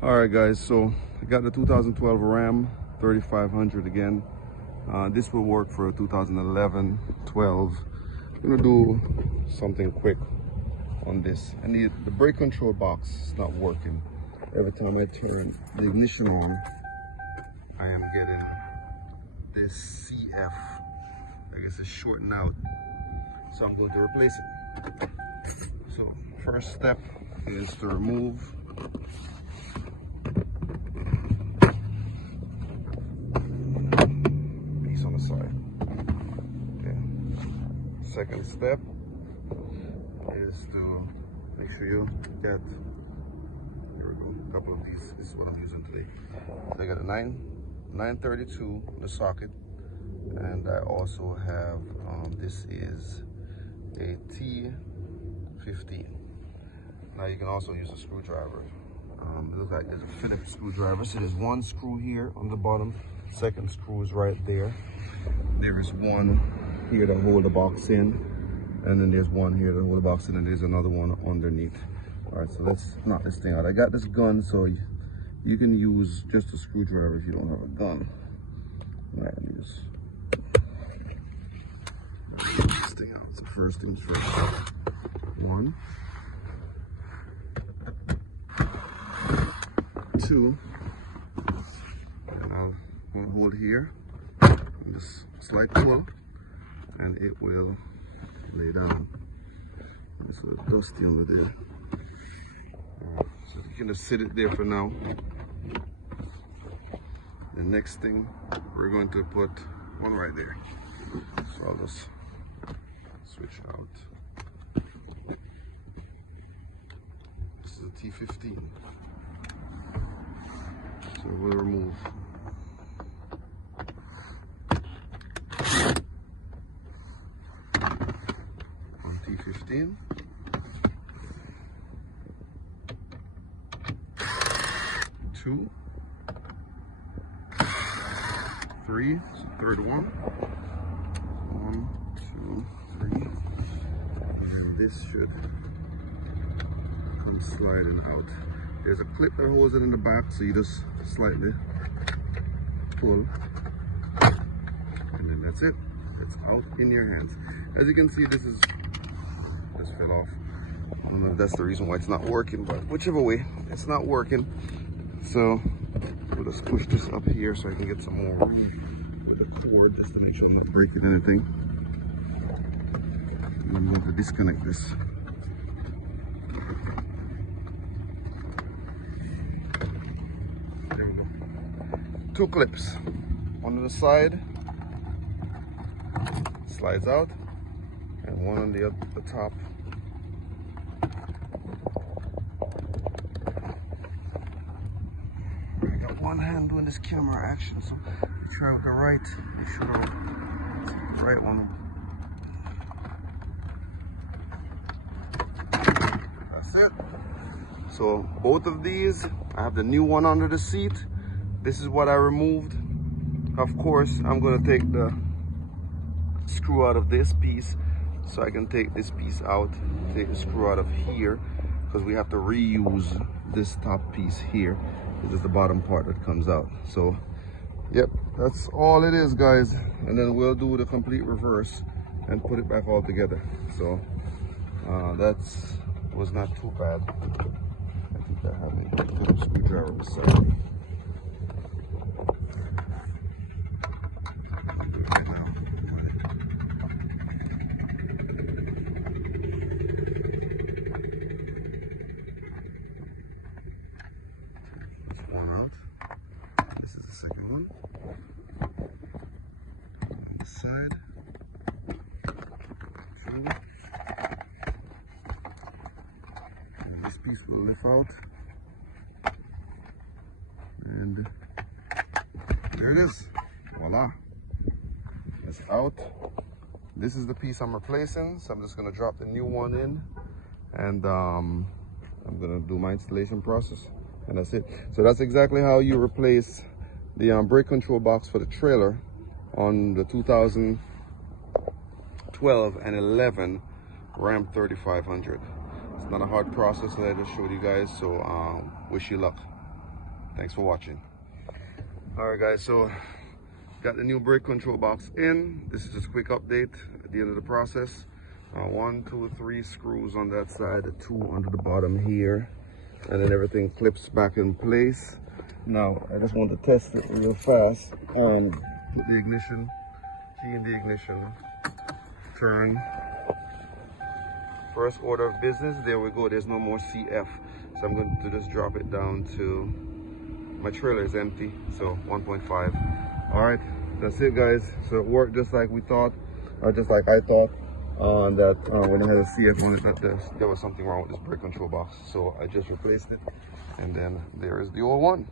All right, guys, so I got the 2012 Ram 3500 again. This will work for a 2011 12. I'm gonna do something quick on this. And the brake control box is not working. Every time I turn the ignition on, I am getting this CF. I guess it's shorting out. So I'm going to replace it. So first step is to remove piece on the side. Okay. Second step is to make sure you get, here we go, a couple of these. This is what I'm using today. So I got a 932 in the socket, and I also have this is a T15. Now you can also use a screwdriver. It looks like there's a Phillips screwdriver. So there's one screw here on the bottom. Second screw is right there. There is one here to hold the box in, and then there's one here to hold the box in, and there's another one underneath. All right, so let's knock this thing out. I got this gun, so you can use just a screwdriver if you don't have a gun. All right, let me just get this thing out. So first things first. One, two, and I'll hold here. Just slight pull, and it will lay down. It's a little dusty over there. So you can just sit it there for now. The next thing, we're going to put one right there. So I'll just switch out. This is a T15. So we'll remove one T15. Two, three, so third one. One, two, three. And this should come sliding out. There's a clip that holds it in the back, so you just slightly pull, and then that's it. It's out in your hands. As you can see, this fell off. I don't know if that's the reason why it's not working, but whichever way, it's not working. So we'll just push this up here so I can get some more room with the cord, just to make sure I'm not breaking anything. And I'm going to disconnect this. There we go. Two clips. One on the side, slides out, and one on the top. One hand doing this camera action, so try with the right. Make sure the right one. That's it. So both of these, I have the new one under the seat. This is what I removed. Of course, I'm gonna take the screw out of this piece, so I can take this piece out, take the screw out of here, because we have to reuse this top piece here. This is the bottom part that comes out. So yep, that's all it is, guys. And then we'll do the complete reverse and put it back all together. So that was not too bad. I think I have a screwdriver on the side. Side, two, and this piece will lift out, and there it is. Voila, it's out. This is the piece I'm replacing, so I'm just going to drop the new one in, and I'm going to do my installation process, and that's it. So that's exactly how you replace the brake control box for the trailer on the 2012 and 11 Ram 3500. It's not a hard process that I just showed you guys, so wish you luck. Thanks for watching. All right, guys, so got the new brake control box in. This is just a quick update at the end of the process. 1, 2, 3 screws on that side, 2 under the bottom here, and then everything clips back in place. Now I just want to test it real fast. Put the ignition key in the ignition, turn. First order of business, there we go. There's no more CF, so I'm going to just drop it down to, my trailer is empty, so 1.5. all right, that's it, guys. So it worked just like we thought, or just like I thought, that when I had a CF on it, that there was something wrong with this brake control box, so I just replaced it, and then there is the old one.